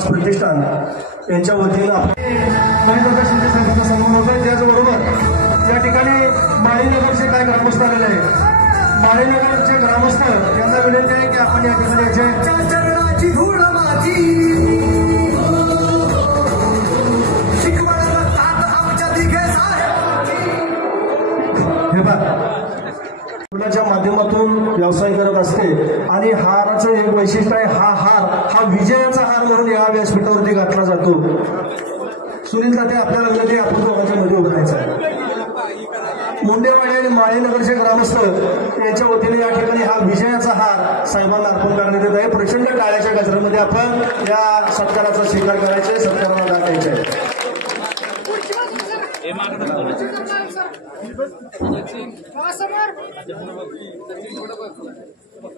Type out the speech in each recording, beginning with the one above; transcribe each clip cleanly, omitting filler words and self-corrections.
समाज प्रतिष्ठान यांच्या वतीनं महेंद्र शिंदे साहेबांचा सन्मान होता। त्याचबरोबर या ठिकाणी माळीनगरचे काय ग्रामस्थ आलेले आहेत। माळीनगरचे ग्रामस्थ यांना विनंती आहे की आपण या ठिकाणी याचे चरणाची धूळ माझी शिकवायला तात आमच्या दिघे हे बघ फुलाच्या माध्यमातून व्यवसाय करत असते आणि हाराचं एक वैशिष्ट्य आहे, हा हार हा विजयाचा हार म्हणून या व्यासपीठावरती घातला जातो। सुनील तात्या आपल्याला विनंती आपण दोघांच्या मध्ये उभं राहायचं आहे। मुंडेवाडी आणि माळीनगरचे ग्रामस्थ यांच्या वतीने या ठिकाणी हा विजयाचा हार साहेबांना अर्पण करण्यात येत आहे। प्रचंड टाळ्याच्या गजरामध्ये आपण या सत्काराचा स्वीकार करायचा आहे, सत्काराला दाखवायचा आहे।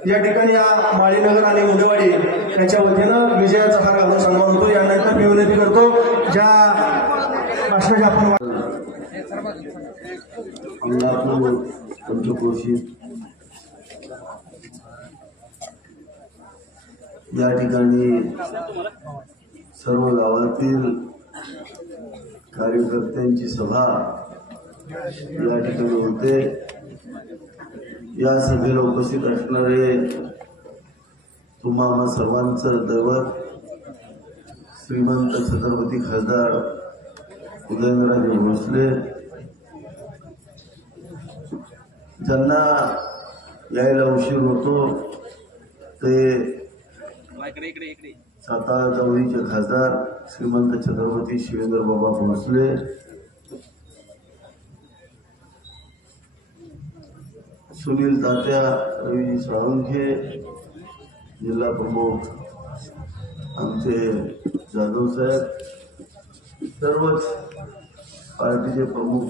या ठिकाणी या माळीनगर आणि मुंडेवाडी यांच्या वतीनं विजयाचा हार घालून सन्मान होतो। यानंतर मी विनंती करतो ज्या राष्ट्राच्या आपण पंचक्रोशीत या ठिकाणी सर्व गावातील कार्यकर्त्यांची सभा या ठिकाणी होते। या सभेला उपस्थित असणारे तुम्हा सर्वांचं दैवत श्रीमंत छत्रपती खासदार उदयनराजे भोसले ज्यांना यायला उशीर होतो ते सातारा जवळीचे खासदार श्रीमंत छत्रपती शिवेंद्रबाबा भोसले, सुनील तात्या, रवी साळुंखे, जिल्हा प्रमुख आमचे जाधव साहेब, सर्वच पार्टीचे प्रमुख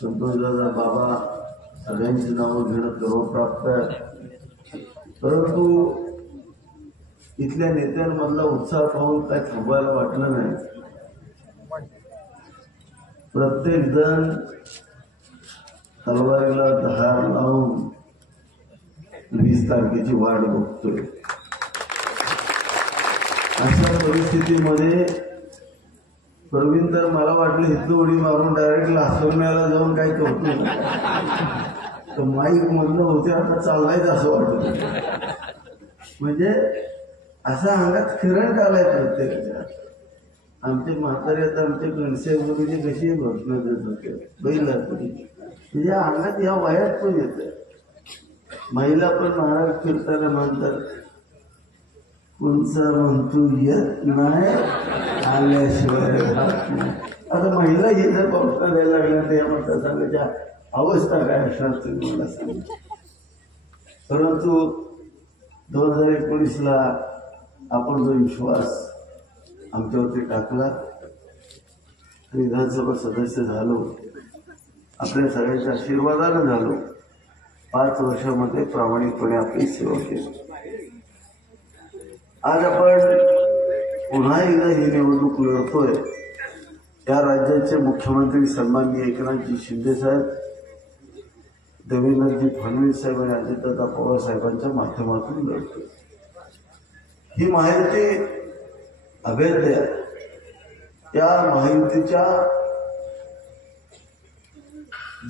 संतोषदादा बाबा, सगळ्यांची नावं घेणं गर्वप्राप्त आहे। परंतु इथल्या नेत्यांमधला उत्साह पाहून काय थांबवायला वाटलं नाही। प्रत्येक जण तलवारीला धार लावून 20 तारखेची वाट बघतोय। अशा परिस्थितीमध्ये प्रवीण तर मला वाटलं इथं उडी मारून डायरेक्ट लासवण्याला जाऊन काय करतो तर माईक मधलं होते आता चाललायच असं वाटत। म्हणजे असा अंगात करंट आलाय प्रत्येकाच्या। आमचे म्हातारे आता आमचे गणसे वगैरे कशी घोषणा देत होते बैला तरी म्हणजे अंगात या वयात पण येत। महिला पण महाराज फिरताना म्हणतात कोणचा म्हणतो येत नाही आल्याशिवाय आता महिला हे जर पावसा द्यायला लागल्या तर या मतदारसंघाच्या अवस्था काय असणार तुम्ही मला सांगा। परंतु 2019ला आपण जो विश्वास आमच्यावरती टाकला विधानसभा सदस्य झालो, आपल्या सगळ्यांच्या आशीर्वादाने झालो। 5 वर्षामध्ये प्रामाणिकपणे आपली सेवा केली। आज आपण पुन्हा एकदा ही निवडणूक लढतोय। या राज्याचे मुख्यमंत्री सन्माननीय एकनाथजी शिंदे साहेब, देवेंद्रजी फडणवीस साहेब आणि अजितदादा पवार साहेबांच्या माध्यमातून लढतोय। ही महायुती अभेद्य आहे। त्या महायुतीच्या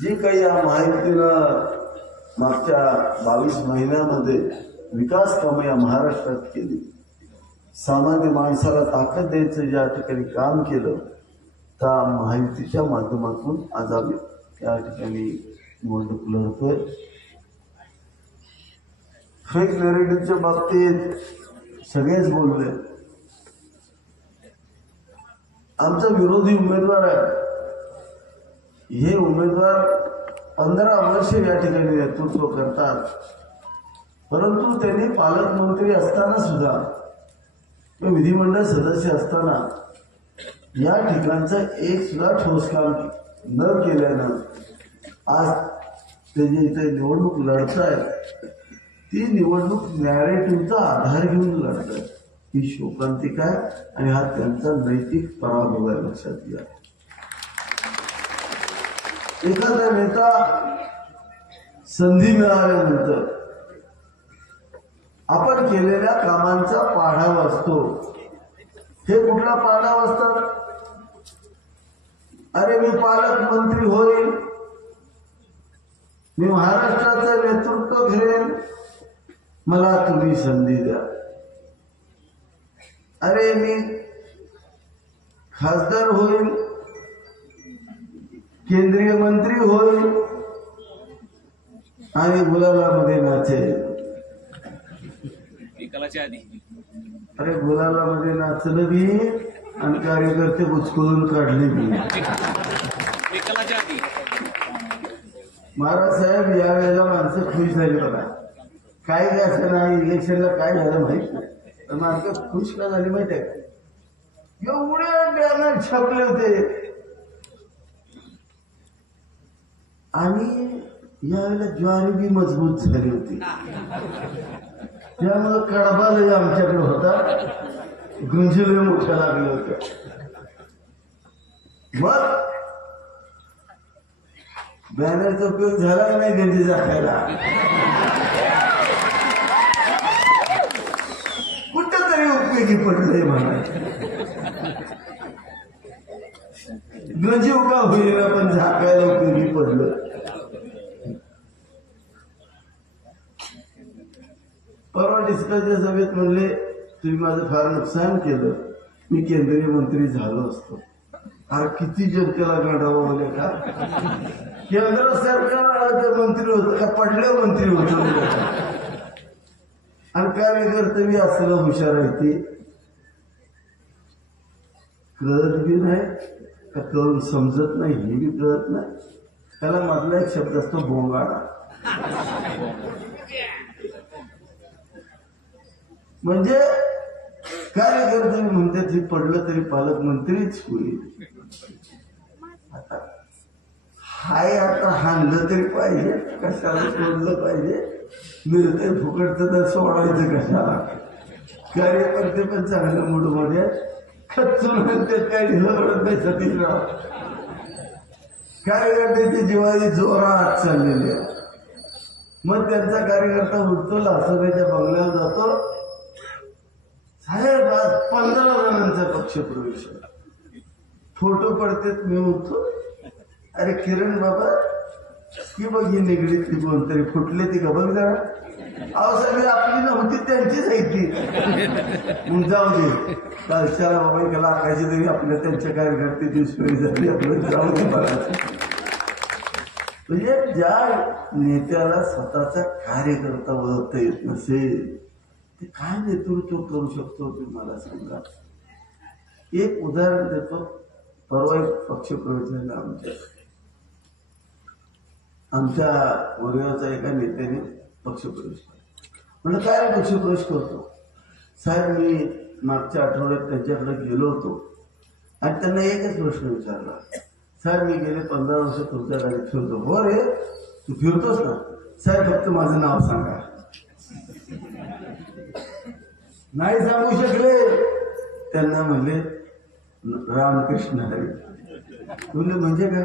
जी काही या महायुतीनं मागच्या 22 महिन्यामध्ये विकास कामं या महाराष्ट्रात केली, सामान्य माणसाला ताकद द्यायचं ज्या ठिकाणी काम केलं त्या महायुतीच्या माध्यमातून आज आम्ही त्या ठिकाणी निवडणूक लढतोय। फेक नॅरेटिव्हच्या बाबतीत सगळेच बोलले। आमचा विरोधी उमेदवार आहे, हे उमेदवार 15 वर्ष या ठिकाणी नेतृत्व करतात, परंतु त्यांनी पालकमंत्री असताना सुद्धा विधिमंडळ सदस्य असताना या ठिकाणचं एक सुद्धा ठोस काम न केल्यानं आज ते जे इथे निवडणूक लढतायत ती निवडणूक नॅरेटिव्हचा आधार घेऊन लढतायत। ही शोकांतिक आहे आणि हा त्यांचा नैतिक पराभव आहे, लक्षात घ्या। एखादा नेता संधी मिळाल्यानंतर आपण केलेल्या कामांचा पाढा वाचतो हे कुठला पाडाव असतात? अरे मी पालकमंत्री होईल, मी महाराष्ट्राचं नेतृत्व घेईन, मला तुम्ही संधी द्या. अरे मी खासदार होईल, केंद्रीय मंत्री होईल आणि गुलालामध्ये नाचेल. अरे गुलालामध्ये नाचलं बी आणि कार्यकर्ते उचकळून काढले बी. महाराज साहेब, यावेळेला माणसं खुश झाली बघा. काय काय असं नाही, इलेक्शनला काय झालं माहित नाही, पण माणसं खुश का झाली माहिती आहे का? एवढे बॅनर छापले होते आणि यावेळेला ज्वारी बी मजबूत झाली होती. त्यामुळे कडबालही आमच्याकडे होता, गुंजिले मोठ्या लागले होते. मग बॅनरचा उपयोग झाला का नाही गंजी दाखायला? कुठंतरी उपयोगी पडलंय म्हणा. गंजी उभा होईल पण झाकायला उपयोगी पडलं. परवा डिस्कसच्या सभेत म्हणले, तुम्ही माझं फार नुकसान केलं, मी केंद्रीय मंत्री झालो असतो. अरे किती जनतेला गंडावं म्हणे का? केंद्र सरकार मंत्री होतं का पडल्या मंत्री होतं? आणि कार्यकर्ते बी असलं हुशार आहे ते, कळत बी नाही का कळून समजत नाही हे बी कळत नाही. त्याला मधला एक शब्द असतो बोंगाडा. म्हणजे कार्यकर्ते म्हणतात हे पडलं तरी पालकमंत्रीच होईल. आता हाय, आता हाणलं तरी पाहिजे, कशाला सोडलं पाहिजे? मिळतंय फुकटचं तर सोडायचं कशाला? कार्यकर्ते पण चांगल्या मूडमध्ये खचून म्हणतात, काय ढिलं नाही सतीशराव. कार्यकर्त्याची जिवाळी जोरात चाललेली आहे. मग त्यांचा कार्यकर्ता उठतो, लासोऱ्याच्या बंगल्यावर जातो, साहेब आज 15 जणांचा पक्षप्रवेश, फोटो पडतात. मी उठतो, अरे किरण बाबा की बघ ही निगडीत ती कोणतरी फुटले ती का बघ जरा. अहो सगळी आपली नव्हती, त्यांचीच आहे ती. मग जाऊ दे, कालच्याला बाबा एकाला आकाशी तरी आपल्या त्यांच्या कार्यकर्ते दुष्परी झाली, आपल्याला जाऊ दे बघायचं. म्हणजे ज्या नेत्याला स्वतःचा कार्यकर्ता ओळखता येत नसेल ते काय नेतृत्व करू शकतो ते मला सांगा. एक उदाहरण देतो. परवा एक पक्षप्रवेश झाला आमच्या वडिलांचा एका नेत्याने पक्षप्रवेश केला. म्हणलं काय पक्षप्रवेश करतो? साहेब मी मागच्या आठवड्यात त्यांच्याकडे गेलो होतो आणि त्यांना एकच प्रश्न विचारला, साहेब मी गेले 15 वर्ष तुमच्या गाडीत फिरतो. हो रे, तू फिरतोस ना? साहेब फक्त माझं नाव सांगा. नाही सांगू शकले. त्यांना म्हणले रामकृष्ण हरी. बोलले म्हणजे काय?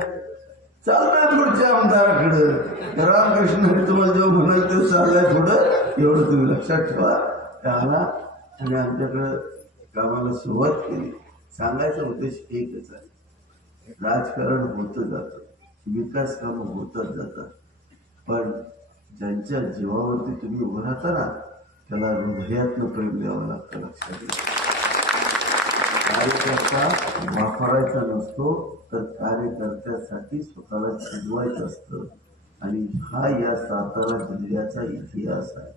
चाललाय पुढच्या आमदाराकडं रामकृष्ण हरी, तुम्हाला जेव्हा म्हणाल तेव्हा चाललाय पुढं, एवढं तुम्ही लक्षात ठेवा. त्याला आणि आमच्याकडं कामाला सुरुवात केली. सांगायचा उद्देश एकच आहे, राजकारण होतं जातं, विकास कामं होतच जातात, पण ज्यांच्या जीवावरती तुम्ही उभं राहता ना त्याला हृदयातनं प्रेम द्यावं लागतं. लक्षात घ्या, कार्यकर्ता वापरायचा नसतो तर कार्यकर्त्यासाठी स्वतःला शिजवायचं असतं. आणि हा या सातारा जिल्ह्याचा इतिहास आहे.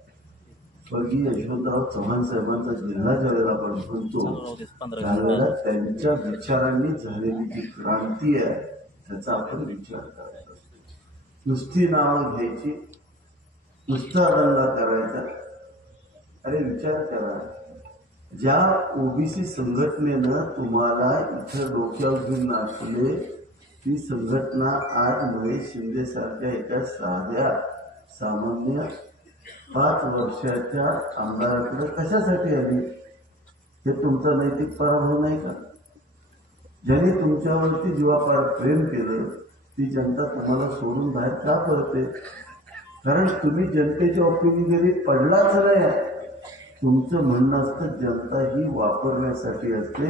स्वर्गीय यशवंतराव चव्हाण साहेबांचा जिल्हा ज्यावेळेला आपण म्हणतो त्यावेळेला त्यांच्या विचारांनी झालेली जी क्रांती आहे त्याचा आपण विचार करायचा. नुसती नावं घ्यायची, नुसता दंगा करायचा. अरे विचार करा, ज्या ओबीसी संघटनेनं तुम्हाला इथं डोक्यावर घेऊन नाचले, ती संघटना आज महेश शिंदे सारख्या एका साध्या सामान्य 5 वर्षाच्या आमदाराकडे कशासाठी आली? हे तुमचा नैतिक पराभव नाही का? ज्यांनी तुमच्यावरती जीवापाड प्रेम केलं ती जनता तुम्हाला सोडून बाहेर का पडते? कारण तुम्ही जनतेच्या उपयोगी जरी पडलाच नाही तुमचं म्हणणं असतं जनता ही वापरण्यासाठी असते,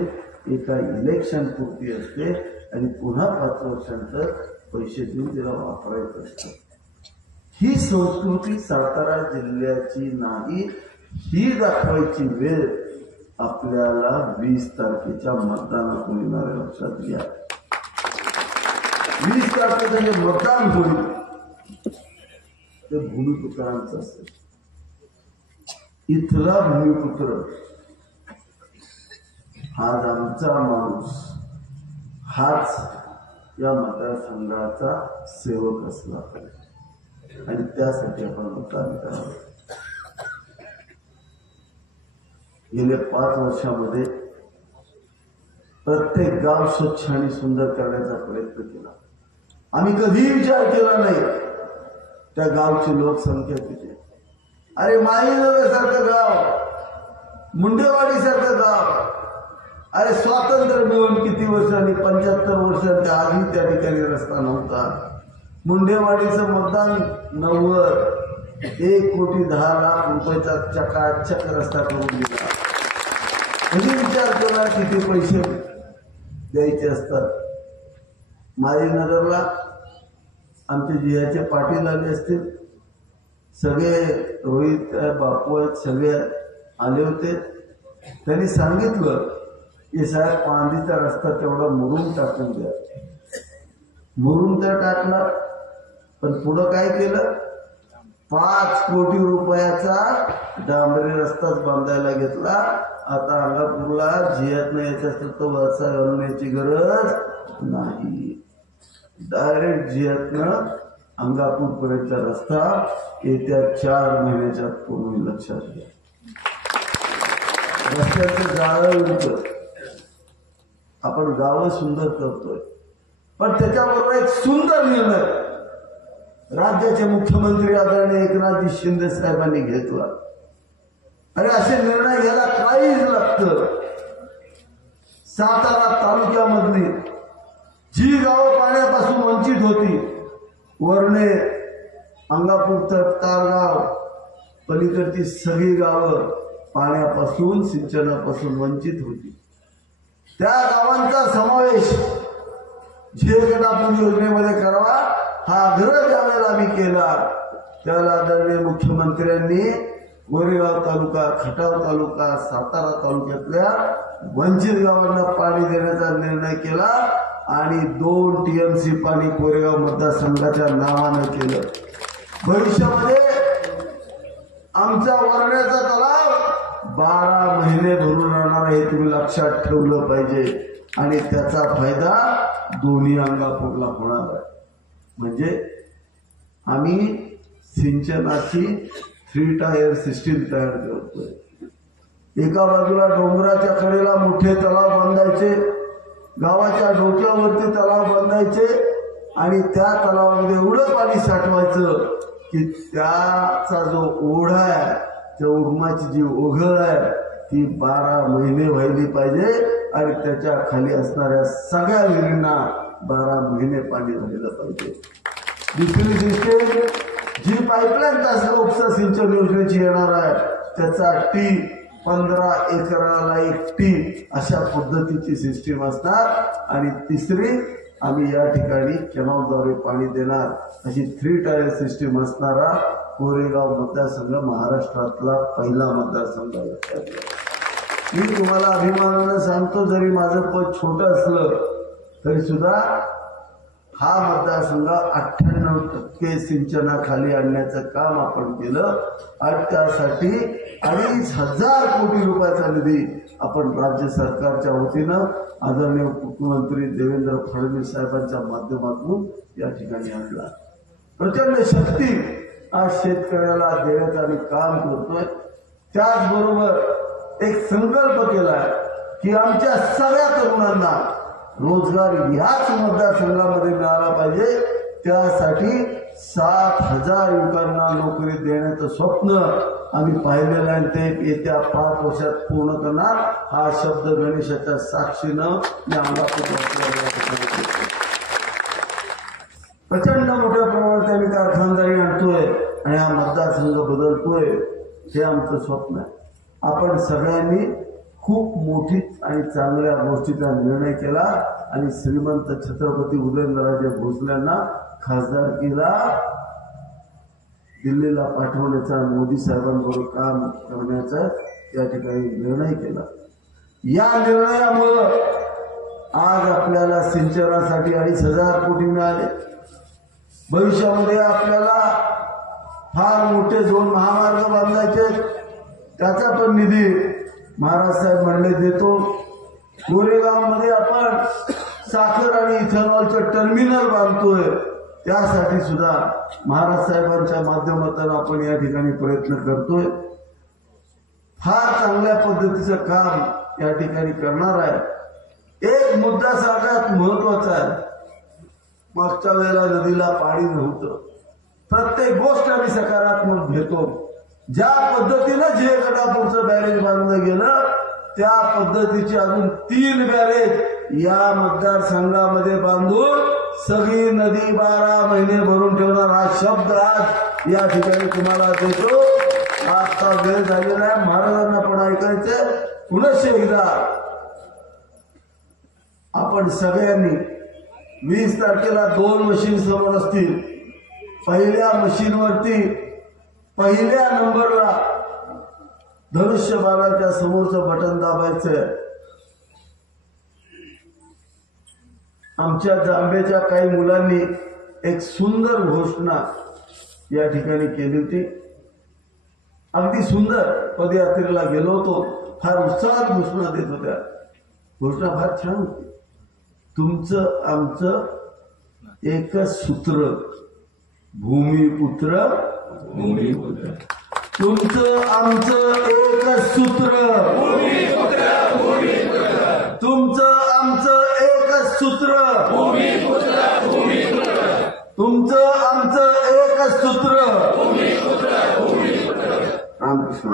एका इलेक्शन पुरती असते आणि पुन्हा 5 वर्षांतर पैसे देऊन तिला वापरायचं असतं. ही संस्कृती सातारा जिल्ह्याची नाही, ही दाखवायची वेळ आपल्याला 20 तारखेच्या मतदानातून येणाऱ्या लक्षात घ्या. 20 तारखेचं जे मतदान होईल ते भूमिपुत्रांचं असेल. इथला भूमिपुत्र आज आमचा माणूस हाच या मतदारसंघाचा सेवक असला पाहिजे आणि त्यासाठी आपण मतदान करावं. गेल्या 5 वर्षामध्ये प्रत्येक गाव स्वच्छ आणि सुंदर करण्याचा प्रयत्न केला. आम्ही कधीही विचार केला नाही त्या गावची लोकसंख्या किती. अरे माहीनगरसारखं गाव, मुंडेवाडीसारखं गाव, अरे स्वातंत्र्य मिळून किती वर्षांनी, 75 वर्षांच्या आधी त्या ठिकाणी रस्ता नव्हता. मुंडेवाडीचं मतदान 90, 1,10,00,000 रुपयाचा चकाचक रस्ता करून दिला. कधी विचार केला किती पैसे द्यायचे असतात. माळीनगरला आमचे जिहाचे पाटील आले असतील, सगळे रोहित बापू आहेत, सगळे आले होते. त्यांनी सांगितलं की साहेब पांदीचा रस्ता तेवढा मुरुम टाकून द्या. मुरुम तर टाकला, पण पुढं काय केलं, 5 कोटी रुपयाचा डांबरी रस्ताच बांधायला घेतला. आता अंगापूरला जिह्यातनं यायचं असतं तर वरचा घालण्याची गरज नाही. डायरेक्ट जिह्यातनं अंगापूर पर्यंतचा रस्ता येत्या 4 महिन्याच्या पूर्वी लक्षात घ्या. रस्त्याचं जाळं उडतं. आपण गावं सुंदर करतोय, पण त्याच्याबरोबर एक सुंदर निर्णय राज्याचे मुख्यमंत्री आदरणीय एकनाथजी शिंदे साहेबांनी घेतला. अरे असे निर्णय घ्यायला काहीच लागतं. सातारा तालुक्यामधली जी गावं पाण्यापासून वंचित होती, वरणे, अंगापूर, तारगाव, पलीकडची सगळी गावं पाण्यापासून, सिंचनापासून वंचित होती, त्या गावांचा समावेश झेलगडापूर योजनेमध्ये करावा हा आग्रह ज्यावेळेला आम्ही केला, त्यावेळेला आदरणीय मुख्यमंत्र्यांनी गोरेगाव तालुका, खटाव तालुका, सातारा तालुक्यातल्या वंचित गावांना पाणी देण्याचा निर्णय केला आणि 2 TMC पाणी कोरेगाव मतदारसंघाच्या नावानं केलं. भविष्यामध्ये आमचा वरण्याचा तलाव 12 महिने भरून राहणार हे तुम्ही लक्षात ठेवलं पाहिजे आणि त्याचा फायदा दोन्ही अंगापूरला होणार आहे. म्हणजे आम्ही सिंचनाची 3 टायर सिस्टीम तयार करतोय. एका बाजूला डोंगराच्या कडेला मोठे तलाव बांधायचे, गावाच्या डोक्यावरती तलाव बांधायचे आणि त्या तलावामध्ये एवढं पाणी साठवायचं की त्याचा जो ओढा आहे, त्या उगमाची जी ओघळ आहे ती 12 महिने व्हायली पाहिजे आणि त्याच्या खाली असणाऱ्या सगळ्या विहिरींना 12 महिने पाणी राहिलं पाहिजे. दुसरी सिस्टीम जी पाईपलाईन तासगाव उपसा सिंचन योजनेची येणार आहे त्याचा टी 15 एकराला 1 टी अशा पद्धतीची सिस्टीम असणार. आणि तिसरी आम्ही या ठिकाणी कॅनॉलद्वारे पाणी देणार अशी 3 टायर सिस्टीम असणारा कोरेगाव मतदारसंघ महाराष्ट्रातला पहिला मतदारसंघ आहे. मी तुम्हाला अभिमानानं सांगतो, जरी माझं पद छोटं असलं तरी सुद्धा हा मतदारसंघ 98% सिंचनाखाली आणण्याचं काम आपण केलं आणि त्यासाठी 2,500 कोटी रुपयाचा निधी आपण राज्य सरकारच्या वतीनं आदरणीय मुख्यमंत्री देवेंद्र फडणवीस साहेबांच्या माध्यमातून या ठिकाणी आणला. प्रचंड शक्ती आज शेतकऱ्याला देण्याचं आम्ही काम करतोय. त्याचबरोबर एक संकल्प केलाय की आमच्या सगळ्या तरुणांना रोजगार ह्याच मतदारसंघामध्ये मिळाला पाहिजे. त्यासाठी 7,000 युवकांना नोकरी देण्याचं स्वप्न आम्ही पाहिलेलं आहे. ते येत्या 5 वर्षात पूर्ण करणार हा शब्द गणेशाच्या साक्षीनं मी प्रचंड मोठ्या प्रमाणात आम्ही कारखानदारी आणतोय आणि हा मतदारसंघ बदलतोय. हे आमचं स्वप्न आहे. आपण सगळ्यांनी खूप मोठी आणि चांगल्या गोष्टीचा निर्णय केला आणि श्रीमंत छत्रपती उदयनराजे भोसलेंना खासदारकीला दिल्लीला पाठवण्याचा मोदी साहेबांबरोबर काम करण्याचा या ठिकाणी निर्णय केला. या निर्णयामुळं आज आपल्याला सिंचनासाठी 2,500 कोटी मिळाले. भविष्यामध्ये आपल्याला फार मोठे 2 महामार्ग बांधायचे, त्याचा पण निधी महाराज साहेब म्हणले देतो. गोरेगावमध्ये आपण साखर आणि इथेनॉलचं टर्मिनल बांधतोय, त्यासाठी सुद्धा महाराज साहेबांच्या माध्यमातून आपण या ठिकाणी प्रयत्न करतोय. फार चांगल्या पद्धतीचं काम या ठिकाणी करणार आहे. एक मुद्दा सगळ्यात महत्वाचा आहे. मागच्या वेळेला नदीला पाणी नव्हतं. प्रत्येक गोष्ट आम्ही सकारात्मक घेतो. ज्या पद्धतीनं जे गटापूरचं बॅरेज बांधलं गेलं त्या पद्धतीचे अजून 3 बॅरेज या मतदारसंघामध्ये बांधून सगळी नदी 12 महिने भरून ठेवणार हा शब्द आज या ठिकाणी तुम्हाला देतो. आता वेळ झालेला आहे. महाराजांना पण ऐकायचं. पुनश्च एकदा आपण सगळ्यांनी 20 तारखेला 2 मशीन समोर असतील. पहिल्या मशीनवरती पहिल्या नंबरला धनुष्यबाणाच्या समोरचं बटन दाबायचं. आमच्या जांभेच्या काही मुलांनी एक सुंदर घोषणा या ठिकाणी केली होती. अगदी सुंदर. पदयात्रेला गेलो होतो, फार उत्साहात घोषणा देत होत्या. घोषणा फार छान होती. तुमचं आमचं एकच सूत्र, भूमिपुत्र. तुमचं आमचं एकच सूत्र, तुमचं आमचं एकच सूत्र, तुमचं आमचं एकच सूत्र. रामकृष्ण.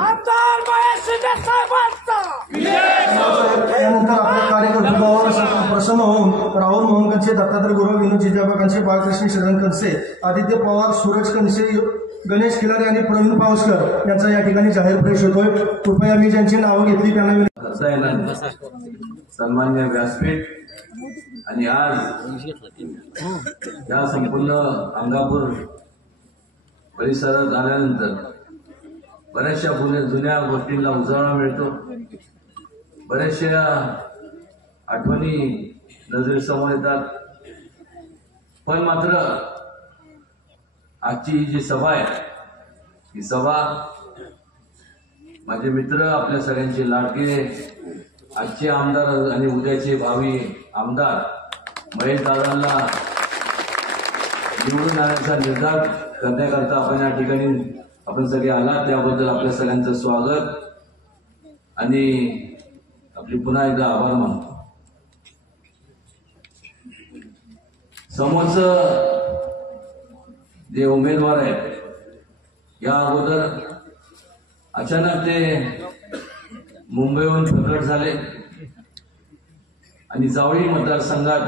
त्यानंतर आपल्या कार्यकर्त्यांवर प्रसन्न होऊन राहुल मोहन कनसे, दत्तात्रय गुरव, विनोद जिजाबा कनसे, बाळकृष्ण शरण कनसे, आदित्य पवार, सूरज कनसे, गणेश खिलारे आणि प्रवीण पावसकर यांचा या ठिकाणी जाहीर प्रवेश होतोय. कृपया मी ज्यांची नावं घेतली त्यांना सन्मान्य व्यासपीठ आणि आज या संपूर्ण अंगापूर परिसरात आल्यानंतर बऱ्याचशा जुन्या गोष्टींना उजाळा मिळतो. बऱ्याचशा आठवणी नजरेसमोर येतात. पण मात्र आजची ही जी सभा आहे, ही सभा माझे मित्र, आपल्या सगळ्यांचे लाडके, आजचे आमदार आणि उद्याचे भावी आमदार महेश दादांना निवडून आणण्याचा निर्धार करण्याकरता आपण या ठिकाणी आपण सगळे आलात, त्याबद्दल आपल्या सगळ्यांचं स्वागत आणि आपली पुन्हा एकदा आभार मानतो. समोरचं जे उमेदवार आहेत, या अगोदर अचानक ते मुंबईहून प्रकट झाले आणि जावळी मतदारसंघात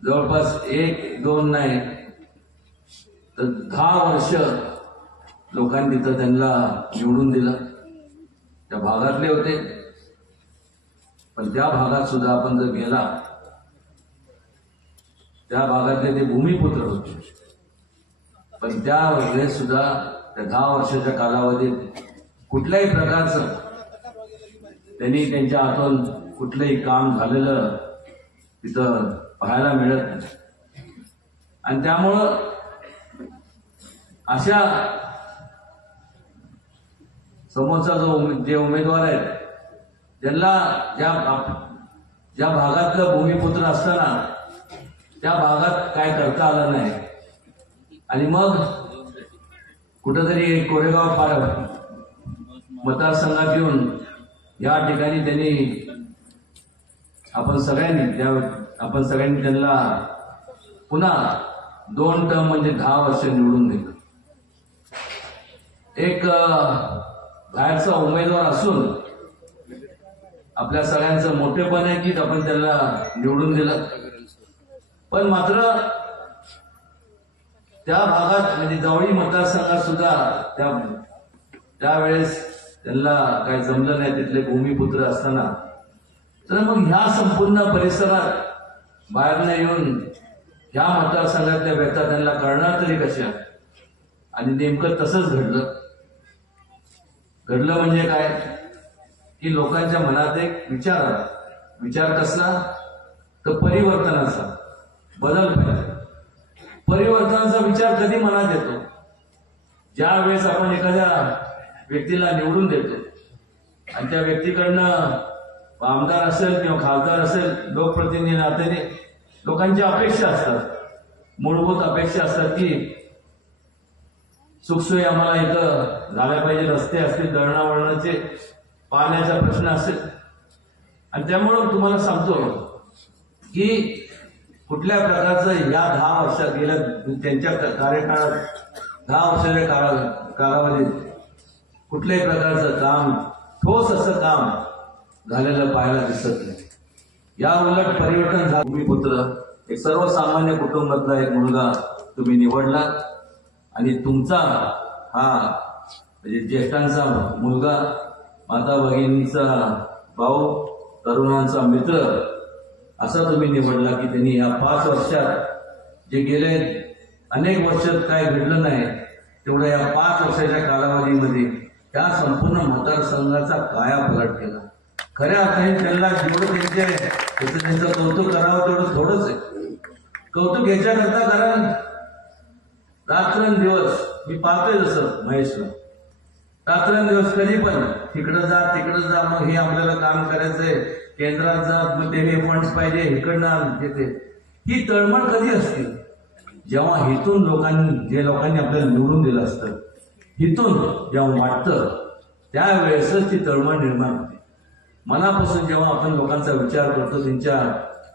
जवळपास 1-2 नाही तर 10 वर्ष लोकांनी तिथं त्यांना निवडून दिलं. त्या भागातले होते, पण त्या भागात सुद्धा आपण जर गेला, त्या भागातले ते भूमिपुत्र होते. पण त्या वेळेस सुद्धा त्या 10 वर्षाच्या कालावधीत कुठल्याही प्रकारचं त्यांनी त्यांच्या हातून कुठलंही काम झालेलं तिथं पाहायला मिळत नाही. आणि त्यामुळं अशा समोरचा जे उमेदवार आहेत, ज्यांना ज्या भागातलं भूमिपुत्र असताना त्या भागात काय करता आलं नाही आणि मग कुठंतरी कोरेगाव मतदारसंघात येऊन या ठिकाणी त्यांनी आपण सगळ्यांनी त्यांना पुन्हा 2 टर्म म्हणजे 10 वर्ष निवडून दिलं. एक बाहेरचा उमेदवार असून आपल्या सगळ्यांचं मोठेपण आहे की आपण त्याला निवडून दिलं. पण मात्र त्या भागात म्हणजे जावळी मतदारसंघात सुद्धा त्यावेळेस त्यांना काय जमलं नाही तिथले भूमिपुत्र असताना, तर मग ह्या संपूर्ण परिसरात बाहेरनं येऊन ह्या मतदारसंघातल्या व्यथा त्यांना कळणार तरी कशा? आणि नेमकं तसंच घडलं म्हणजे काय की लोकांच्या मनात एक विचार आला. विचार कसला? तर परिवर्तनाचा, बदल पाहिजे. परिवर्तनाचा विचार कधी मनात येतो? ज्या वेळेस आपण एखाद्या व्यक्तीला निवडून देतो आणि त्या व्यक्तीकडनं आमदार असेल किंवा खासदार असेल, लोकप्रतिनिधी नात्याने लोकांच्या अपेक्षा असतात, मूलभूत अपेक्षा असतात की सुखसोयी आम्हाला इथं झाल्या पाहिजे, रस्ते असतील, दळणावळणाचे, पाण्याचा प्रश्न असेल. आणि त्यामुळं तुम्हाला सांगतो की कुठल्या प्रकारचं या 10 वर्षात गेल्या त्यांच्या कार्यकाळात 10 वर्षाच्या कालावधीत कुठल्याही प्रकारचं काम, ठोस असं काम झालेलं पाहायला दिसत नाही. या उलट परिवर्तन झालं. भूमिपुत्र, एक सर्वसामान्य कुटुंबातला एक मुलगा तुम्ही निवडला आणि तुमचा हा म्हणजे ज्येष्ठांचा मुलगा, माता भगिनींचा भाऊ, तरुणांचा मित्र असा तुम्ही निवडला की त्यांनी या 5 वर्षात जे गेले अनेक वर्षात काय घडलं नाही तेवढं या 5 वर्षाच्या कालावधीमध्ये त्या संपूर्ण मतदारसंघाचा कायापालट केला. खऱ्या अर्थाने त्यांना जेवढं त्यांचं कौतुक करावं तेवढं थोडंच आहे. कौतुक याच्याकरता कारण रात्रंदिवस मी पाहतोय जसं महेशला, रात्रंदिवस कधी पण तिकडं जा, मग हे आपल्याला काम करायचंय, केंद्रात जा, मग ते फंड्स पाहिजे, इकडनं येते. ही तळमळ कधी असते? जेव्हा हिथून लोकांनी आपल्याला निवडून दिलं असतं, हिथून जेव्हा वाटतं त्यावेळेसच ती तळमळ निर्माण होते. मनापासून जेव्हा आपण लोकांचा विचार करतो, त्यांच्या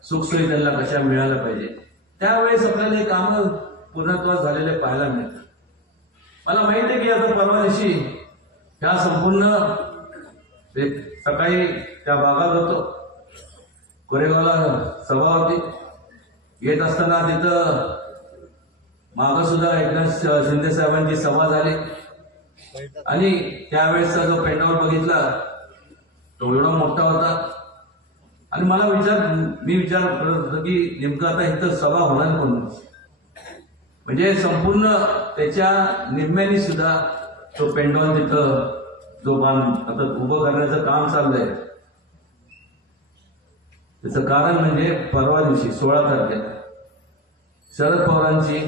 सुखसोयी त्यांना कशा मिळायला पाहिजे, त्यावेळेस आपल्याला हे कामं पूर्णत्वास झालेले पाहायला मिळतात. मला माहिती आहे की आता परवा दिवशी ह्या संपूर्ण सकाळी त्या भागात होतो, कोरेगावला सभा होती. येत असताना तिथं मागं सुद्धा एकनाथ शिंदे साहेबांची सभा झाली आणि त्यावेळेसचा जो पेंडावर बघितला तो एवढा मोठा होता आणि मी विचार करत होतो की नेमकं आता इथं सभा होणार कोण, म्हणजे संपूर्ण त्याच्या निम्म्यानी सुद्धा तो पेंडॉल तिथं जो आता उभं करण्याचं काम चाललंय त्याचं कारण म्हणजे परवा दिवशी 16 तारखेला शरद पवारांची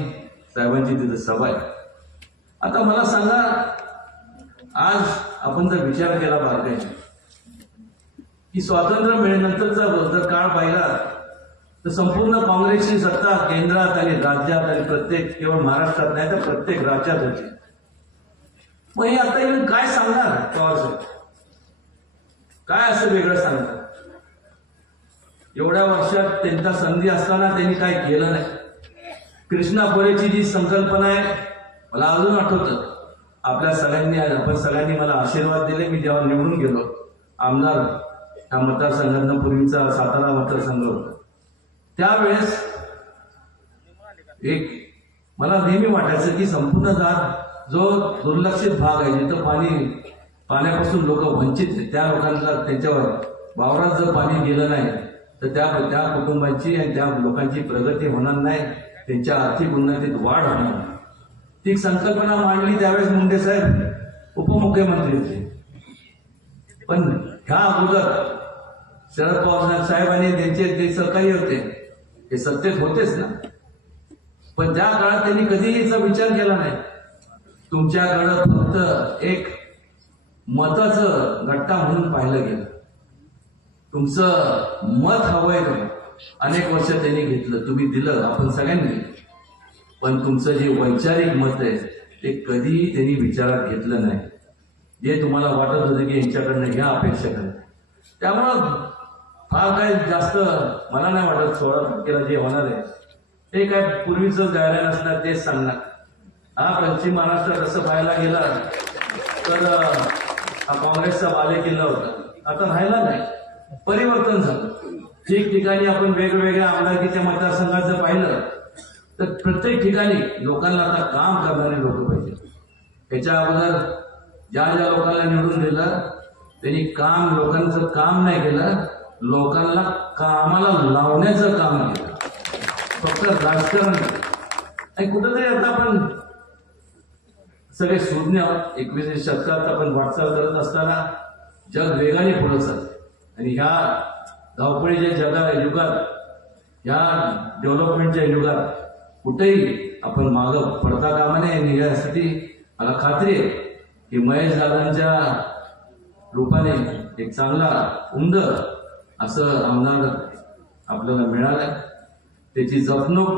साहेबांची तिथं सभा आहे. आता मला सांगा, आज आपण जर विचार केला भारताची की स्वातंत्र्य मिळाल्यानंतरचा जर काळ पाहिला तर संपूर्ण काँग्रेसची सत्ता केंद्रात आणि राज्यात आणि प्रत्येक, केवळ महाराष्ट्रात नाही तर प्रत्येक राज्यात होती. मग हे आता येऊन काय सांगणार पवारसाहेब? काय असं वेगळं सांगणार? एवढ्या वर्षात त्यांचा संधी असताना त्यांनी काय केलं नाही. कृष्णा खोरेची जी संकल्पना आहे, मला अजून आठवतं, आपण सगळ्यांनी मला आशीर्वाद दिले. मी जेव्हा निवडून गेलो आमदार, ह्या मतदारसंघातनं पूर्वीचा सातारा मतदारसंघ होता, त्यावेळेस एक मला नेहमी वाटायचं की संपूर्ण जो दुर्लक्षित भाग आहे, जिथं पाण्यापासून लोक वंचित आहेत, त्या लोकांना त्यांच्यावर वावरात जर पाणी गेलं नाही तर त्या कुटुंबांची आणि त्या लोकांची प्रगती होणार नाही, त्यांच्या आर्थिक उन्नतीत वाढ होणार नाही. ती संकल्पना मांडली त्यावेळेस मुंडे साहेब उपमुख्यमंत्री होते. पण ह्या अगोदर शरद पवार साहेब आणि त्यांचे सहकारी होते, ते सत्तेत होतेच ना, पण त्या काळात त्यांनी कधीही याचा विचार केला नाही. तुमच्याकडं फक्त एक मताचं गट्टा म्हणून पाहिलं गेलं. तुमचं मत हवंय का? अनेक वर्ष त्यांनी घेतलं, तुम्ही दिलं, आपण सगळ्यांनी, पण तुमचं जे वैचारिक मत आहे ते कधीही त्यांनी विचारात घेतलं नाही. जे तुम्हाला वाटत होतं की यांच्याकडनं ह्या अपेक्षा करा, त्यामुळं फार काय जास्त मला नाही वाटत 16 तारखेला जे होणार आहे ते काय पूर्वीचं गायला नसणार तेच सांगणार. हा पश्चिम महाराष्ट्रात असं पाहायला गेला तर हा काँग्रेसचा बालेकिल्ला होता, आता राहिला नाही, परिवर्तन झालं. ठिकठिकाणी आपण वेगवेगळ्या आमदारकीच्या मतदारसंघात जर पाहिलं तर प्रत्येक ठिकाणी लोकांना आता काम करणारे लोक पाहिजे. त्याच्या अगोदर ज्या ज्या लोकांना निवडून दिलं त्यांनी लोकांचं काम नाही केलं, लोकांना कामाला लावण्याचं काम केलं, फक्त राजकारण केलं. आणि कुठंतरी आता आपण सगळे शून्य 21व्या शतकात आपण वाटचाल करत असताना जग वेगाने पुढे चालते आणि ह्या धावपळीच्या युगात, ह्या डेव्हलपमेंटच्या युगात कुठेही आपण मागं पडता कामा नये. आणि यासाठी मला खात्री आहे की महेश दादांच्या रूपाने एक चांगला उमद असं आमदार आपल्याला मिळालं. त्याची जपणूक,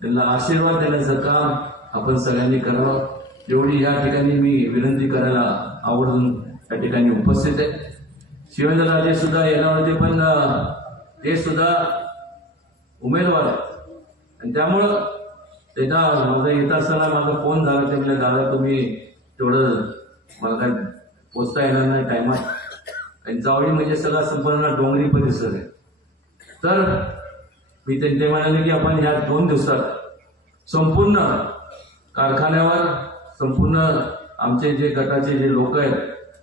त्यांना आशीर्वाद देण्याचं काम आपण सगळ्यांनी करावं, एवढी या ठिकाणी मी विनंती करायला आवर्जून या ठिकाणी उपस्थित आहे. शिवेंद्रराजे सुद्धा येणार होते, पण ते सुद्धा उमेदवार आहेत आणि त्यामुळं त्याचा माझा येत असताना माझा फोन झाला. ते म्हणजे दादा तुम्ही तेवढं मला काय पोचता येणार नाही टायमात, आणि जावळी म्हणजे सगळा संपूर्ण डोंगरी परिसर आहे. तर मी ते म्हणाले की आपण ह्या 2 दिवसात संपूर्ण कारखान्यावर, संपूर्ण आमचे जे गटाचे जे लोक आहेत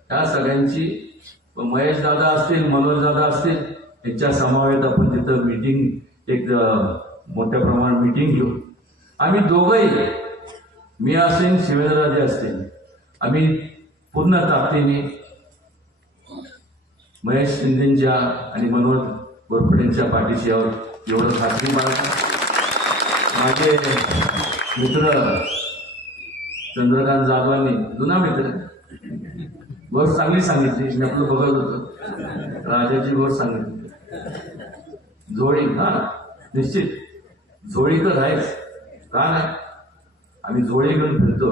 त्या सगळ्यांची, महेश दादा असतील, मनोज दादा असतील, यांच्या समावेत आपण तिथं मीटिंग, एक मोठ्या प्रमाणात मीटिंग घेऊ. आम्ही दोघंही, मी असेल, शिवेंद्रराजे असतील, आम्ही पूर्ण ताकदीने महेश शिंदेच्या आणि मनोज गोरपडेंच्या पाठीशी आहोत एवढं खात्री बाळगतो. माझे मित्र चंद्रकांत जाधवांनी, जुना मित्र, गोष्ट चांगली सांगितली, मी आपलं बघत होतो, राजाची गोष्ट सांगितली. झोळी, हा निश्चित झोळी तर आहेच, का नाही, आम्ही झोळी घेऊन फिरतो.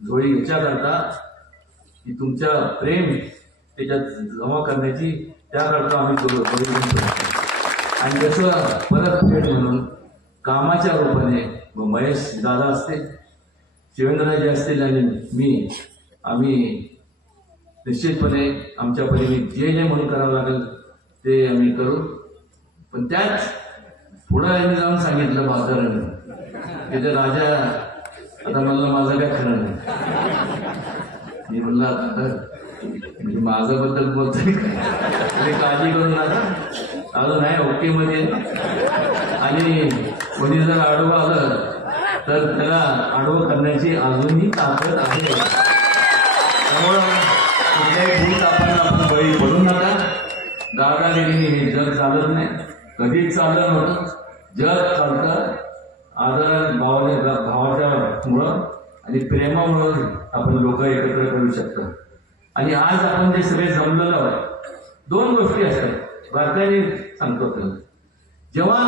झोळी ह्याच्याकरता की तुमच्या प्रेम त्याच्यात जमा करण्याची, त्याकरता आम्ही झोळी घेऊन फिरतो. आणि त्याचं परतफेड म्हणून कामाच्या रूपाने महेश दादा असतील, शिवेंद्रराजे असतील आणि मी, आम्ही निश्चितपणे आमच्या परीने जे म्हणून करावं लागेल ते आम्ही करू. पण त्याच पुढं यांनी जाऊन सांगितलं म्हाताऱ्याने की ते राजा, आता म्हणलं माझं काय खरं नाही. मी म्हणलं आता म्हणजे माझं बद्दल बोलतोय तुम्ही काळजी करून नका, अजून आहे ओके मध्ये. आणि कोणी जर आडवं आलं तर त्याला आडवं करण्याची अजूनही ताकद आहे. त्यामुळं कुठल्याही भूत आपण बळी पडू नका. दादागिरीने हे जग चालत नाही, कधीच चाललं नव्हतं. जग चालतं आदर भावाच्या मुळं आणि प्रेमामुळं आपण लोक एकत्र करू शकतो. आणि आज आपण जे सगळे जमलेलो आहोत, 2 गोष्टी असतात बारकाईने सांगतो त्याला. जेव्हा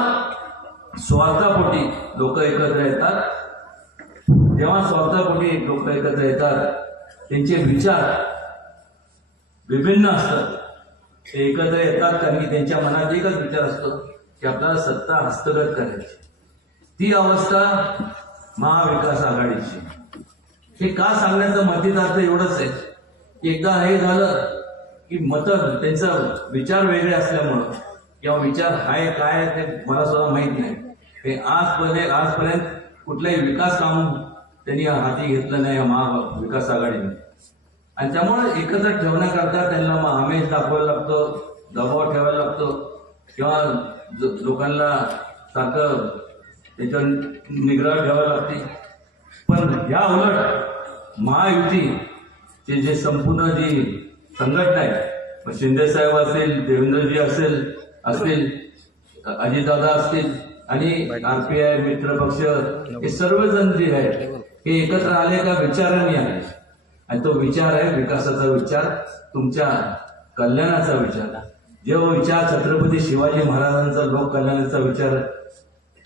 स्वार्थापोटी लोक एकत्र येतात, जेव्हा स्वार्थापोटी लोक एकत्र येतात, त्यांचे विचार विभिन्न असतात. ते एकत्र येतात कारण की त्यांच्या मनात एकच विचार असतो की आपल्याला सत्ता हस्तगत करायची. ती अवस्था महाविकास आघाडीची. हे का सांगण्याचं मतितार्थ एवढंच आहे की एकदा हे झालं की त्यांचा विचार वेगळे असल्यामुळं किंवा विचार आहे काय ते मला सुद्धा माहित नाही. हे आजपर्यंत कुठलंही विकास काम त्यांनी हाती घेतलं नाही या महाविकास आघाडीने. आणि त्यामुळे एकत्र ठेवण्याकरता त्यांना आमेज दाखवायला लागतो, दबाव ठेवायला लागतो किंवा लोकांना सारखं त्याच्यावर निग्रह ठेवावी लागते. पण या उलट महायुती जे संपूर्ण जी संघटना आहे, शिंदेसाहेब असेल, देवेंद्रजी असतील, अजितदादा असतील आणि आरपीआय मित्रपक्ष, हे सर्वजण जे आहेत हे एकत्र आले का विचारांनी आहे. आणि तो विचार आहे विकासाचा विचार, तुमच्या कल्याणाचा विचार. जो विचार छत्रपती शिवाजी महाराजांचा लोक कल्याणाचा विचार,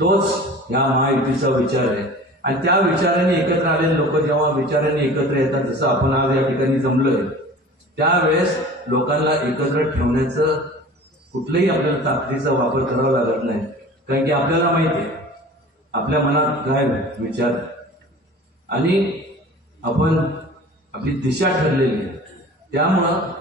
तोच या महायुतीचा विचार आहे. आणि त्या विचाराने एकत्र आलेले लोक जेव्हा विचाराने एकत्र येतात, जसं आपण आज या ठिकाणी जमलोय, त्यावेळेस लोकांना एकत्र ठेवण्याचं कुठल्याही आपल्याला ताकदीचा वापर करावा लागत नाही. कारण की आपल्याला माहिती आहे आपल्या मनात काय विचार आणि आपण आपली दिशा ठरलेली आहे. त्यामुळं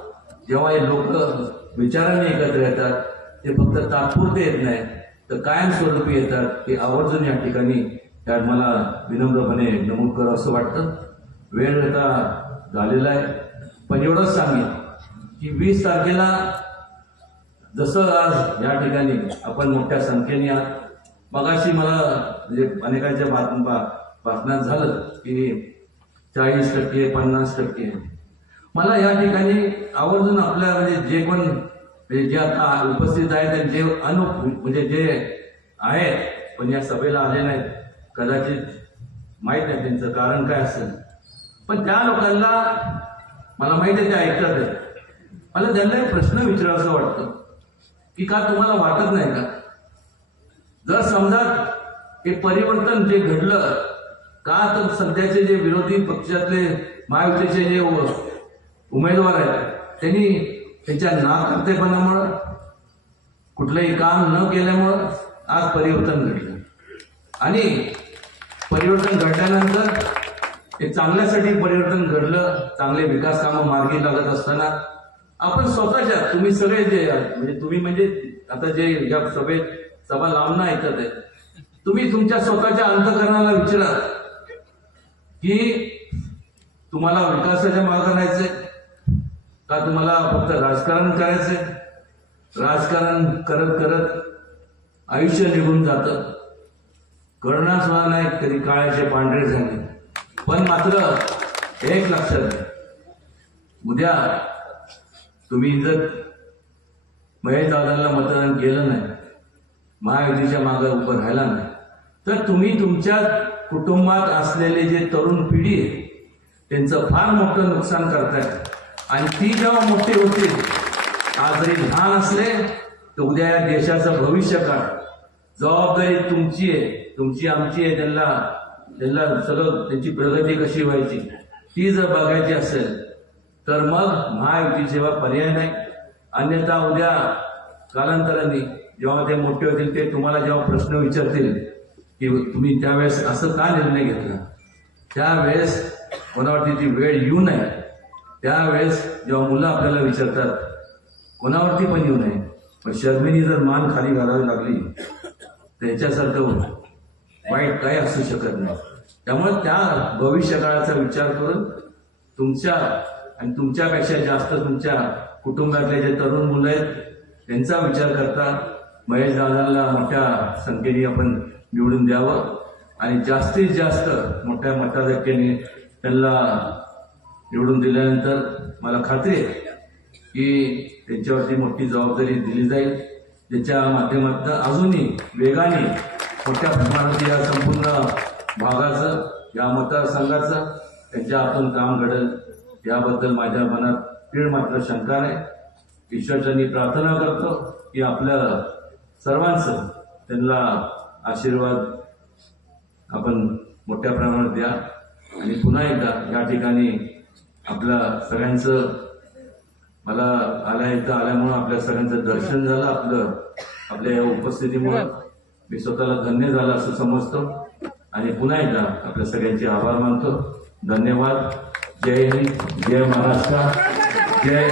जेव्हा हे लोक विचाराने एकत्र येतात, ते फक्त तात्पुरते येत नाही तर कायमस्वरूपी येतात. ते आवर्जून या ठिकाणी मला विनम्रपणे नमूद करावं असं वाटतं. वेळ आता झालेला आहे. पण एवढंच सांगेन की 20 तारखेला जसं आज या ठिकाणी आपण मोठ्या संख्येने आहात. मगाशी मला म्हणजे अनेकांच्या भाषणात झालं की 40%, 50%. मला या ठिकाणी आवर्जून आपल्या म्हणजे जे पण म्हणजे जे आता उपस्थित आहेत जे म्हणजे जे आहेत पण या सभेला आले नाहीत, कदाचित माहीत नाही त्यांचं कारण काय असेल, पण त्या लोकांना मला माहिती आहे ते ऐकतात आहेत. मला त्यांना एक प्रश्न विचारायचा वाटतं की का तुम्हाला वाटत नाही का, जर समजा हे परिवर्तन जे घडलं का, तर सध्याचे जे विरोधी पक्षातले महायुतीचे जे उमेदवार आहेत त्यांनी त्यांच्या नाकर्तेपणामुळं कुठलंही काम न केल्यामुळं आज परिवर्तन घडलं. आणि परिवर्तन घडल्यानंतर हे चांगल्यासाठी परिवर्तन घडलं. चांगले विकास कामं मार्गी लागत असताना आपण स्वतःच्या तुम्ही सगळे जे म्हणजे तुम्ही म्हणजे आता जे या सभा लांबणं ऐकत आहे, तुम्ही तुमच्या स्वतःच्या अंतःकरणाला विचारा की तुम्हाला विकासाच्या मागे राहायचंय का तुम्हाला फक्त राजकारण करायचंय. राजकारण करत करत आयुष्य निघून जातं, कळणार सुद्धा नाही कधी काळाचे पांढरे झाले. पण मात्र एक लक्षात घ्या, उद्या तुम्ही जर महेश दादांना मतदान केलं नाही, महायुतीच्या मागे उभं राहिला नाही, तर तुम्ही तुमच्या कुटुंबात असलेले जे तरुण पिढी आहे त्यांचं फार मोठं नुकसान करताय. आणि ती जेव्हा मोठी होतील, आज जरी लहान असले तर उद्या या देशाचं भविष्य काळ जबाबदारी तुमची आहे, तुमची आमची आहे. त्यांना सगळं त्यांची प्रगती कशी व्हायची ती जर बघायची असेल तर मग महायुतीशिवाय पर्याय नाही. अन्यथा उद्या कालांतराने जेव्हा ते मोठे होतील ते तुम्हाला जेव्हा प्रश्न विचारतील की तुम्ही त्यावेळेस असं का निर्णय घेतला, त्यावेळेस कोणावरती ती वेळ येऊ नये. त्यावेळेस जेव्हा मुलं आपल्याला विचारतात, कोणावरती पण येऊ नये, पण शर्मिनी जर मान खाली घालावी लागली त्याच्यासारखं वाईट काही असू शकत नाही. त्यामुळे त्या भविष्यकाळाचा विचार करून तुमच्या आणि तुमच्यापेक्षा जास्त तुमच्या कुटुंबातले जे तरुण मुलं आहेत त्यांचा विचार करता महेश दादांना मोठ्या संख्येने आपण निवडून द्यावं आणि जास्तीत जास्त मोठ्या मताधिक्याने त्यांना निवडून दिल्यानंतर मला खात्री आहे की त्यांच्यावरती मोठी जबाबदारी दिली जाईल, ज्याच्या माध्यमातून अजूनही वेगाने मोठ्या प्रमाणात या संपूर्ण भागाचं या मतदारसंघाचं त्यांच्या हातून काम घडेल याबद्दल माझ्या मनात तीळ मात्र शंका नाही. ईश्वरचरणी प्रार्थना करतो की आपल्या सर्वांचं त्यांना आशीर्वाद आपण मोठ्या प्रमाणात द्या. आणि पुन्हा एकदा या ठिकाणी आपल्या सगळ्यांचं मला इथं आल्यामुळं आपल्या सगळ्यांचं दर्शन झालं. आपल्या या उपस्थितीमुळं मी स्वतःला धन्य झालं असं समजतो. आणि पुन्हा एकदा आपल्या सगळ्यांचे आभार मानतो. धन्यवाद. जय हिंद, जय महाराष्ट्र, जय